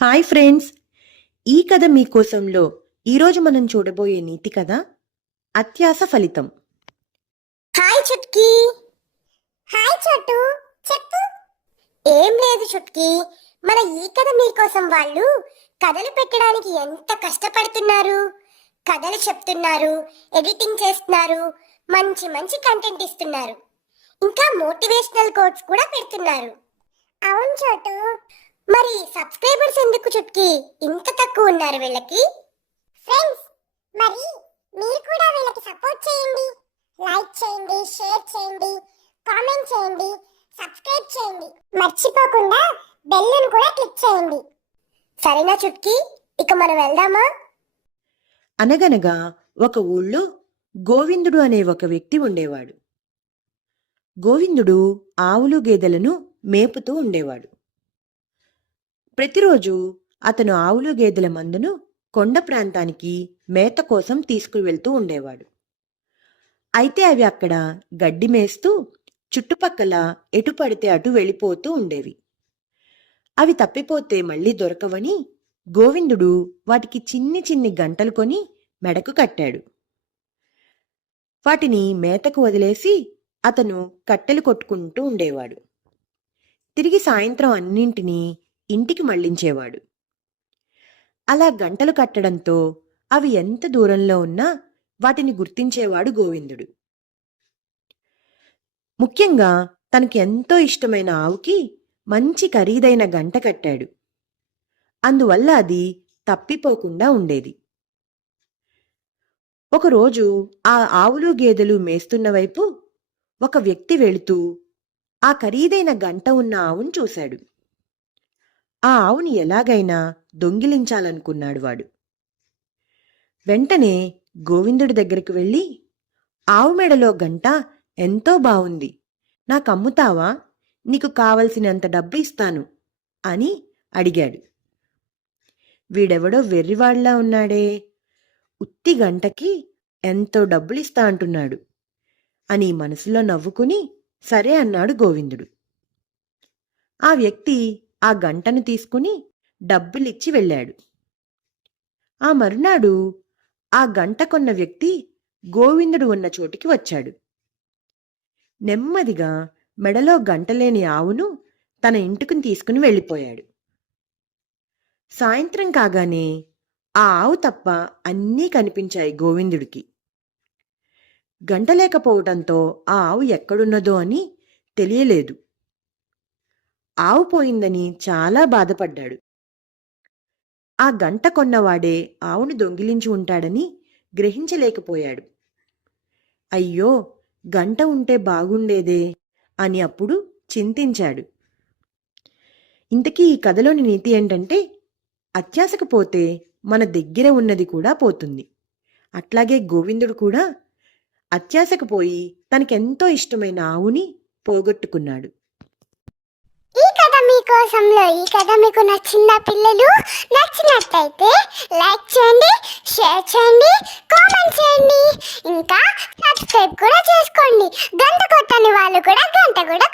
Hi friends, ఈ కథ మీకోసంలో ఈరోజు మనం చూడబోయే నీతి కథ అత్యాస ఫలితం. హాయ్ చుట్కీ. హాయ్ చోటు, చెప్పు. ఏం లేదు చుట్కీ, మన ఈ కథ మీకోసం వాళ్ళు కథలు పెట్టడానికి ఎంత కష్టపడుతున్నారు. కథలు చెప్తున్నారు, ఎడిటింగ్ చేస్తున్నారు, మంచి మంచి కంటెంట్ ఇస్తున్నారు, ఇంకా మోటివేషనల్ కోట్స్ కూడా పెడుతున్నారు. అవును చోటు, మరి సబ్స్క్రైబర్స్ ఎందుకు చుట్కీ ఇంత తక్కువ ఉన్నారు వీళ్ళకి? ఫ్రెండ్స్, మరి మీరు కూడా వీళ్ళకి సపోర్ట్ చేయండి. లైక్ చేయండి, షేర్ చేయండి, కామెంట్ చేయండి, సబ్స్క్రైబ్ చేయండి, మర్చిపోకుండా బెల్లును కూడా క్లిక్ చేయండి. సరేనా చుట్కీ, ఇక మనం వెళ్దామా? అనగనగా ఒక ఊళ్ళో గోవిందుడు అనే ఒక వ్యక్తి ఉండేవాడు. గోవిందుడు ఆవులు గేదెలను మేపుతూ ఉండేవాడు. ప్రతిరోజు అతను ఆవులు గేదెల మందును కొండ ప్రాంతానికి మేత కోసం తీసుకువెళ్తూ ఉండేవాడు. అయితే అవి అక్కడ గడ్డి మేస్తూ చుట్టుపక్కల ఎటు పడితే అటు వెళ్ళిపోతూ ఉండేవి. అవి తప్పిపోతే మళ్ళీ దొరకవని గోవిందుడు వాటికి చిన్ని చిన్ని గంటలు కొని మెడకు కట్టాడు. వాటిని మేతకు వదిలేసి అతను కట్టెలు కొట్టుకుంటూ ఉండేవాడు. తిరిగి సాయంత్రం అన్నింటినీ ఇంటికి మళ్లించేవాడు. అలా గంటలు కట్టడంతో అవి ఎంత దూరంలో ఉన్నా వాటిని గుర్తించేవాడు గోవిందుడు. ముఖ్యంగా తనకి ఎంతో ఇష్టమైన ఆవుకి మంచి ఖరీదైన గంట కట్టాడు. అందువల్ల అది తప్పిపోకుండా ఉండేది. ఒకరోజు ఆ ఆవులు గేదెలు మేస్తున్న వైపు ఒక వ్యక్తి వెళుతూ ఆ ఖరీదైన గంట ఉన్న ఆవును చూశాడు. ఆ ఆవుని ఎలాగైనా దొంగిలించాలనుకున్నాడు వాడు. వెంటనే గోవిందుడి దగ్గరికి వెళ్ళి, ఆవు మెడలో గంట ఎంతో బావుంది, నాకు అమ్ముతావా? నీకు కావలసినంత డబ్బు ఇస్తాను అని అడిగాడు. వీడెవడో వెర్రివాళ్లా ఉన్నాడే, ఉత్తి గంటకి ఎంతో డబ్బులిస్తా అంటున్నాడు అని మనసులో నవ్వుకుని సరే అన్నాడు గోవిందుడు. ఆ వ్యక్తి ఆ గంటను తీసుకుని డబ్బులిచ్చి వెళ్ళాడు. ఆ మరునాడు ఆ గంట కొన్న వ్యక్తి గోవిందుడు ఉన్న చోటికి వచ్చాడు. నెమ్మదిగా మెడలో గంటలేని ఆవును తన ఇంటికి తీసుకుని వెళ్ళిపోయాడు. సాయంత్రం కాగానే ఆ ఆవు తప్ప అన్నీ కనిపించాయి గోవిందుడికి. గంట లేకపోవడంతో ఆ ఆవు ఎక్కడున్నదో అని తెలియలేదు. ఆవు పోయిందని చాలా బాధపడ్డాడు. ఆ గంట కొన్నవాడే ఆవును దొంగిలించి ఉంటాడని గ్రహించలేకపోయాడు. అయ్యో, గంట ఉంటే బాగుండేదే అని అప్పుడు చింతించాడు. ఇంతకీ ఈ కథలోని నీతి ఏంటంటే, అత్యాశకు పోతే మన దగ్గర ఉన్నది కూడా పోతుంది. అట్లాగే గోవిందుడు కూడా అత్యాశకు పోయి తనకెంతో ఇష్టమైన ఆవుని పోగొట్టుకున్నాడు. ఈ కథ మీకు నచ్చిందా పిల్లలు? నచ్చినట్టయితే లైక్ చేయండి, షేర్ చేయండి, కామెంట్ చేయండి, ఇంకా సబ్స్క్రైబ్ కూడా చేసుకోండి. గంట కొట్టని వాళ్ళు కూడా గంట కూడా